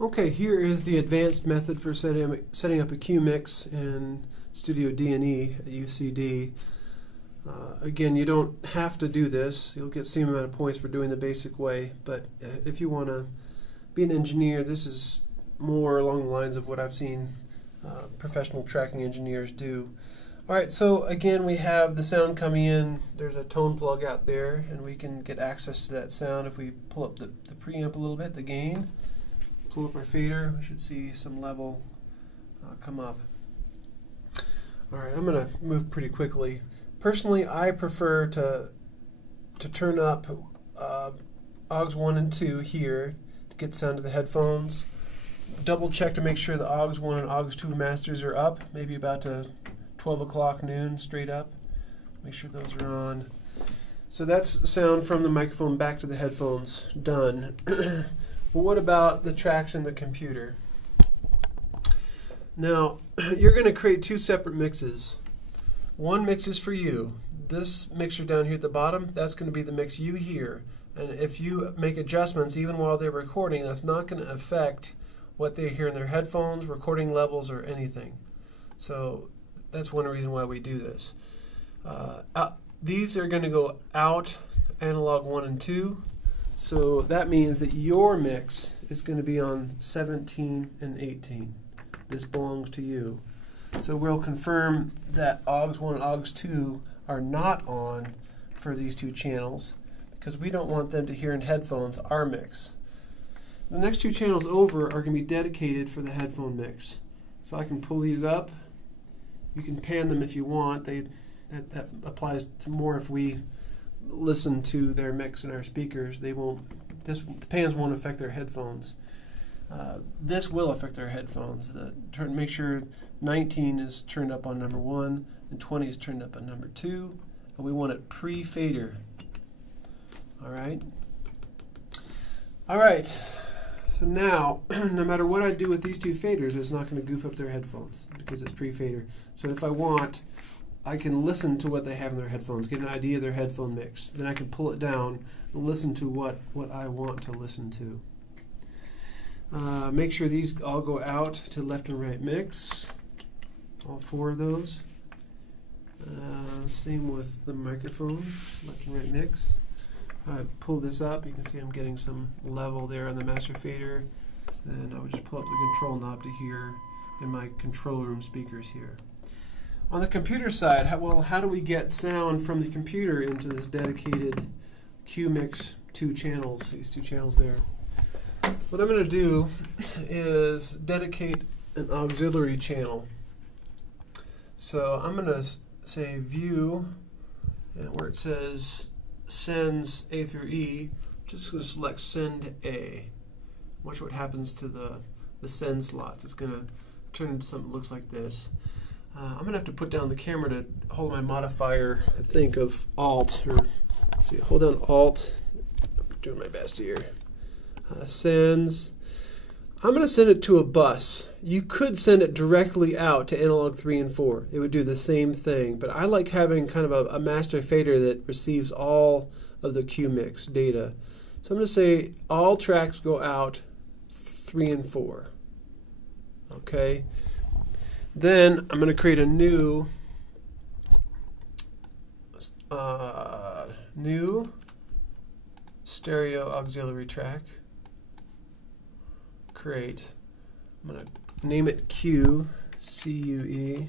Okay, here is the advanced method for setting up a Q mix in Studio D&E at UCD. Again, you don't have to do this. You'll get the same amount of points for doing the basic way, but if you want to be an engineer, this is more along the lines of what I've seen professional tracking engineers do. Alright, so again we have the sound coming in. There's a tone plug out there, and we can get access to that sound if we pull up the preamp a little bit, the gain. Pull up our fader, we should see some level come up. Alright, I'm going to move pretty quickly. Personally, I prefer to turn up AUX 1 and 2 here to get sound to the headphones. Double check to make sure the AUX 1 and AUX 2 masters are up, maybe about to 12 o'clock noon straight up. Make sure those are on. So that's sound from the microphone back to the headphones done. Well, what about the tracks in the computer? Now, you're going to create two separate mixes. One mix is for you. This mixer down here at the bottom, that's going to be the mix you hear. And if you make adjustments even while they're recording, that's not going to affect what they hear in their headphones, recording levels, or anything. So that's one reason why we do this. These are going to go out analog 1 and 2. So that means that your mix is going to be on 17 and 18. This belongs to you. So we'll confirm that AUX 1 and AUX 2 are not on for these two channels because we don't want them to hear in headphones our mix. The next two channels over are going to be dedicated for the headphone mix. So I can pull these up. You can pan them if you want. That applies to more if we listen to their mix in our speakers. The pans won't affect their headphones. This will affect their headphones. Make sure 19 is turned up on number 1 and 20 is turned up on number 2, and we want it pre-fader. All right. So now, no matter what I do with these two faders, it's not going to goof up their headphones because it's pre-fader. So if I want, I can listen to what they have in their headphones, get an idea of their headphone mix. Then I can pull it down and listen to what I want to listen to. Make sure these all go out to left and right mix, all 4 of those. Same with the microphone, left and right mix. I pull this up, you can see I'm getting some level there on the master fader. Then I would just pull up the control knob to hear in my control room speakers here. On the computer side, how do we get sound from the computer into this dedicated Q-Mix 2 channels, these 2 channels there? What I'm going to do is dedicate an auxiliary channel. So I'm going to say View, and where it says Sends A through E, just going to select Send A. Watch what happens to the send slots. It's going to turn into something that looks like this. I'm going to have to put down the camera to hold my modifier, I think, of Alt. Let's see, hold down Alt. I'm doing my best here. Sends. I'm going to send it to a bus. You could send it directly out to analog 3 and 4. It would do the same thing, but I like having kind of a master fader that receives all of the Q-Mix data. So I'm going to say all tracks go out 3 and 4. Okay. Then I'm going to create a new stereo auxiliary track. Create. I'm going to name it Q, C-U-E.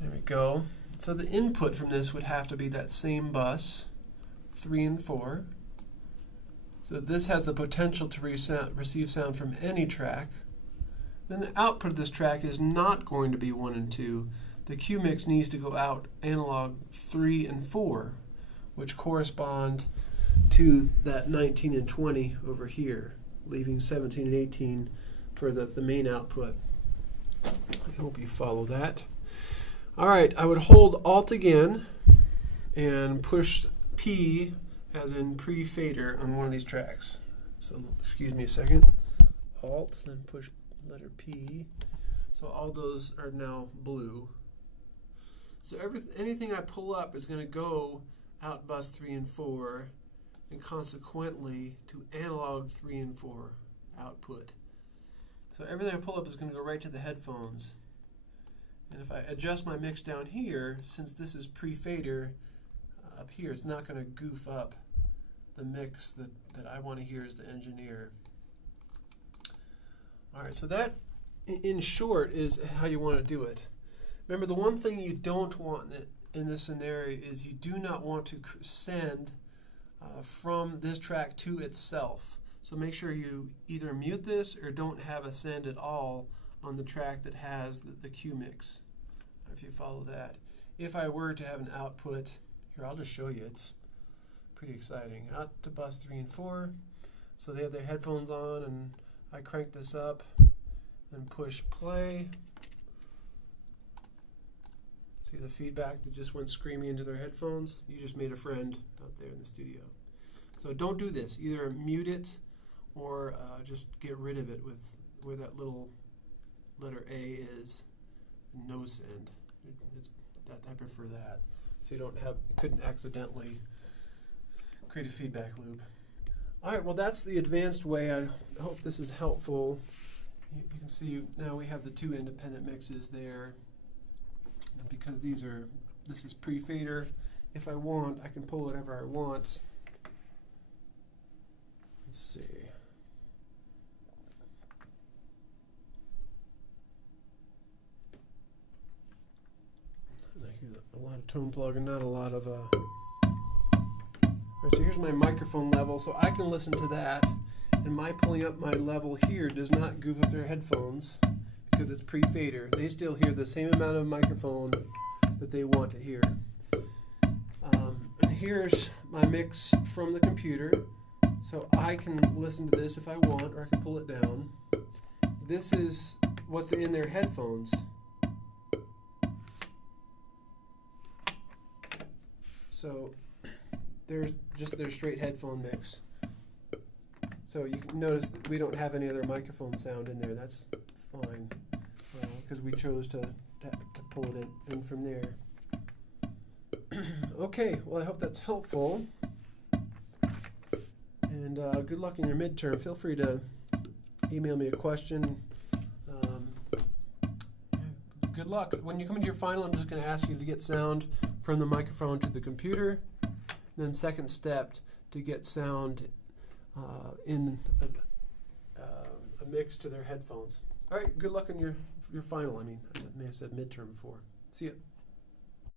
There we go. So the input from this would have to be that same bus, 3 and 4. So this has the potential to receive sound from any track. Then the output of this track is not going to be 1 and 2. The Q-Mix needs to go out analog 3 and 4, which correspond to that 19 and 20 over here, leaving 17 and 18 for the main output. I hope you follow that. All right, I would hold Alt again and push P as in pre-fader on one of these tracks. So excuse me a second. Alt, then push letter P. So all those are now blue. So anything I pull up is going to go out bus 3 and 4, and consequently to analog 3 and 4. output. So everything I pull up is going to go right to the headphones. And if I adjust my mix down here, since this is pre-fader up here, it's not going to goof up the mix that I want to hear as the engineer. All right, so that, in short, is how you want to do it. Remember, the one thing you don't want in this scenario is you do not want to send from this track to itself. So make sure you either mute this or don't have a send at all on the track that has the Q mix, if you follow that. If I were to have an output, here I'll just show you, it's pretty exciting. Out to bus 3 and 4, so they have their headphones on, and I crank this up and push play. See the feedback that just went screaming into their headphones? You just made a friend out there in the studio. So don't do this. Either mute it or just get rid of it with where that little letter A is, no send. I prefer that. So you couldn't accidentally create a feedback loop. All right, well, that's the advanced way. I hope this is helpful. You can see now we have the 2 independent mixes there. And because this is pre-fader, if I want, I can pull whatever I want. Let's see. I hear a lot of tone plug and not a lot of All right, so here's my microphone level, so I can listen to that, and my pulling up my level here does not goof up their headphones because it's pre-fader. They still hear the same amount of microphone that they want to hear. And here's my mix from the computer, so I can listen to this if I want, or I can pull it down. This is what's in their headphones. So there's just their straight headphone mix. So you can notice that we don't have any other microphone sound in there. That's fine, because we chose to pull it in from there. Okay, well, I hope that's helpful. And good luck in your midterm. Feel free to email me a question. Good luck. When you come into your final, I'm just going to ask you to get sound from the microphone to the computer. Then second step, to get sound in a mix to their headphones. All right, good luck in your final. I may have said midterm before. See you.